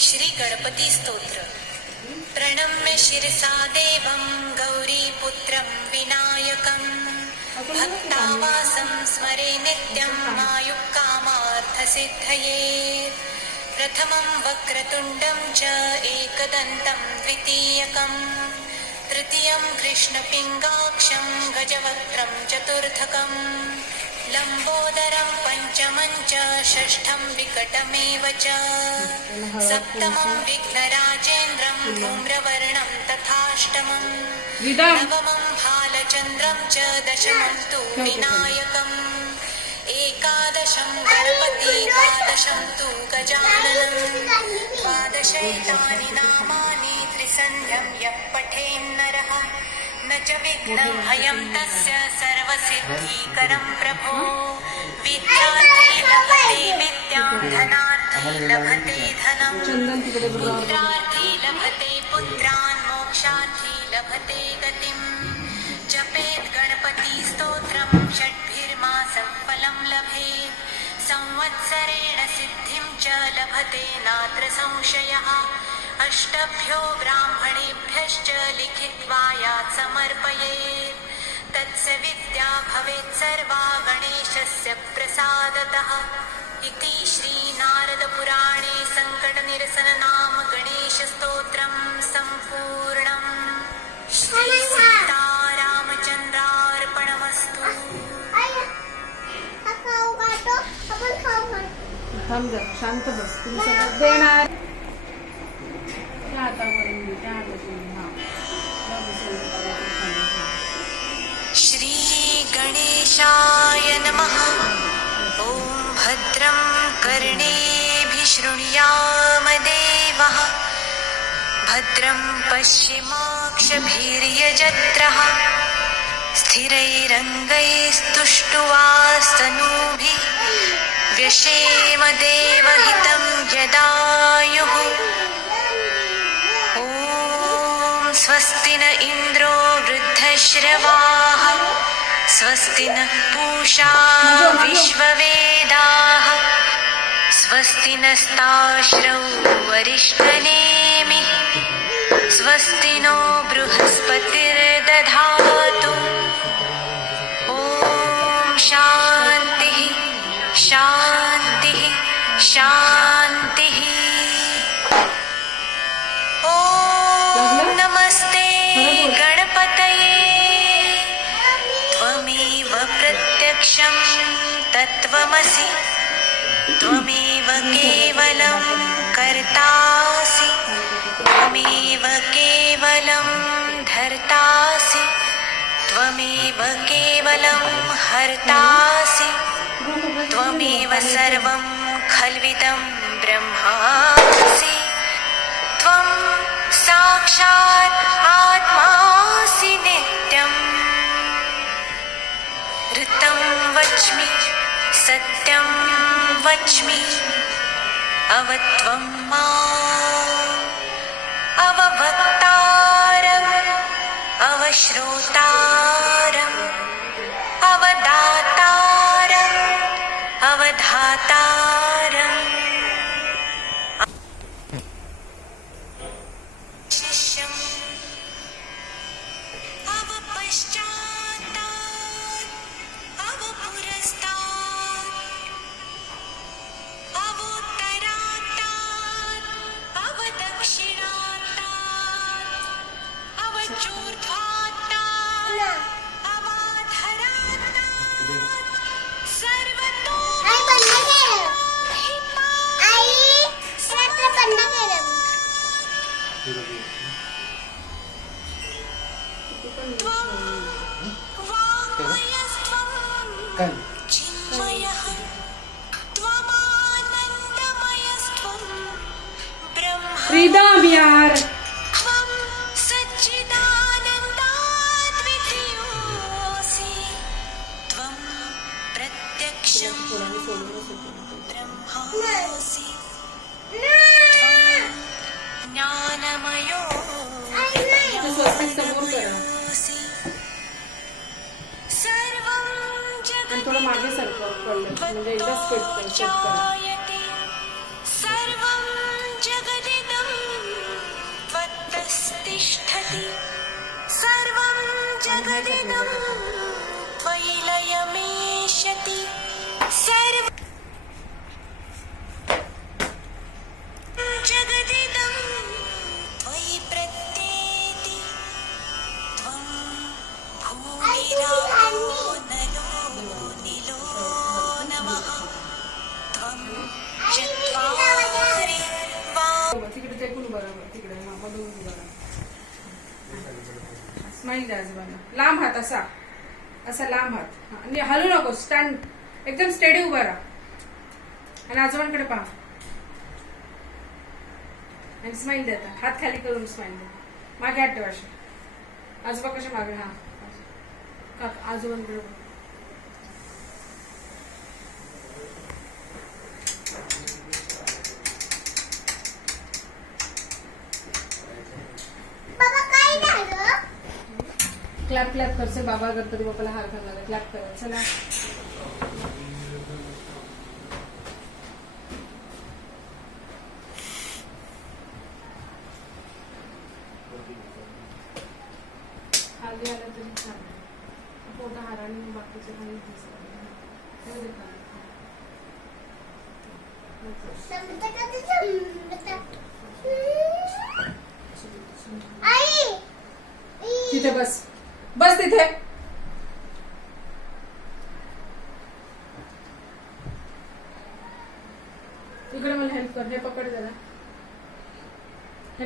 श्री गणपती स्तोत्र। प्रणम्य शिरसा देवं गौरीपुत्रं विनायकं भक्तावासं स्मरे नित्यं आयुक्कामार्थसिद्धये। प्रथमं वक्रतुण्डं च एकदन्तं द्वितीयकं तृतीयं कृष्णपिङ्गाक्षं गजवक्त्रं चतुर्थकं लम्बोदरं पंचमं च षष्ठं विकटमेव च सप्तमं विघ्नराजेन्द्रं धूम्रवर्णं तथाष्टमं नवमं भालचन्द्रं च दशमं तु विनायकम् एकादशं गणपति द्वादशं तु गजाननं द्वादशैतानि नामानि त्रिसन्ध्यं यः पठेन्नरः न च विघ्नं भयं तस्य सर्वसिद्धिकरं प्रभो। विद्यार्थी लभते विद्यां धनार्थी लभते धनं पुत्रार्थी लभते पुत्रान् मोक्षार्थी लभते गतिं। जपेत् गणपति स्तोत्रं षड्भिर्मासं फलं लभेत् संवत्सरेण सिद्धिं च लभते नात्र संशयः। अष्टभ्यो ब्राह्मणेभ्यश्च लिखित्वा यात् समर्पयेत् तत्सविद्या भवेत् सर्वा गणेशस्य प्रसादतः। इति श्री नारदपुराणे संकटनिरसन नाम गणेशस्तोत्रं सम्पूर्णम्। श्री सीतारामचन्द्रार्पणमस्तु। थांब जा, शांत बस. तुमचं देणार श्री गणेशाय नमः। ॐ भद्रं कर्णेभिः शृणुयाम देवः भद्रं पश्येमाक्षभिर्यजत्रः स्थिरैरङ्गैस्तुष्टुवास्तनूभिः व्यशेम देवहितं यदायुः। ॐ स्वस्ति न इन्द्रो वृद्धश्रवाः स्वस्ति नः पूषा विश्ववेदाः स्वस्ति नस्ताश्रौ वरिष्ठनेमिः स्वस्ति नो बृहस्पतिर्दधातु। ॐ शान्तिः शान्तिः शान्तिः। ॐ नमस्ते गणपतये। त्वमेव प्रत्यक्षं तत्त्वमसि त्वमेव केवलं कर्तासि त्वमेव केवलं धर्तासि त्वमेव केवलं हर्तासि त्वमेव सर्वं खल्विदं ब्रह्मासि। त्वं साक्षात् आत्मासि नित्यम्। ऋतं वच्मि सत्यं वच्मि अवत्वं माम् अववक्तारम् अवश्रोतारम् अवदातारम् अवधातारम्। शिष्यम् अवपश्चात्तात् अवपुरस्तात् अवोत्तरात्तात् अवदक्षिणात्तात् अवचूर्ध्वात्तात् अवाधरात्तात् सर्वतो त्वं वाङ्मयस्त्वं चिन्मयः त्वमानन्दमयस्त्वं फ्रीडम यार. त्वं सच्चिदानन्दाद्वितीयोऽसि त्वं प्रत्यक्षं ब्रह्मासि त्वं ज्ञानमयो ज्ञानमयोऽसि सर्वं थोडं मागे सरकव कळलं म्हणजे एकदा स्किप कर. जगति सर्वं जगति तिष्ठति सर्वं जगदिदं त्वयि लयमेष्यति सर्वं जगदिदं त्वयि प्रत्येति त्वं भूमिरापो नलो निलो नमः त्वं चत्वारि वा तिकडे टेकून बरोबर तिकडे बघून बरोबर स्माइल द्या आजोबांना लांब हात असा असा लांब हात आणि हलू नको स्टँड एकदम स्टेडी उभा राहा आणि आजोबांकडे पहा आणि स्माइल देता हात खाली करून स्माइल देता मागे हात ठेवा असे. आजोबा कशा मागे हा आजोबांकडे बघा. क्लॅप क्लॅप करसे बाबा गणपती बाप्पाला हार घालणार क्लॅप करा चला खाली आलं तरी छान पोटा हाराने बाकीचे खाली तिथे बस बस तिथे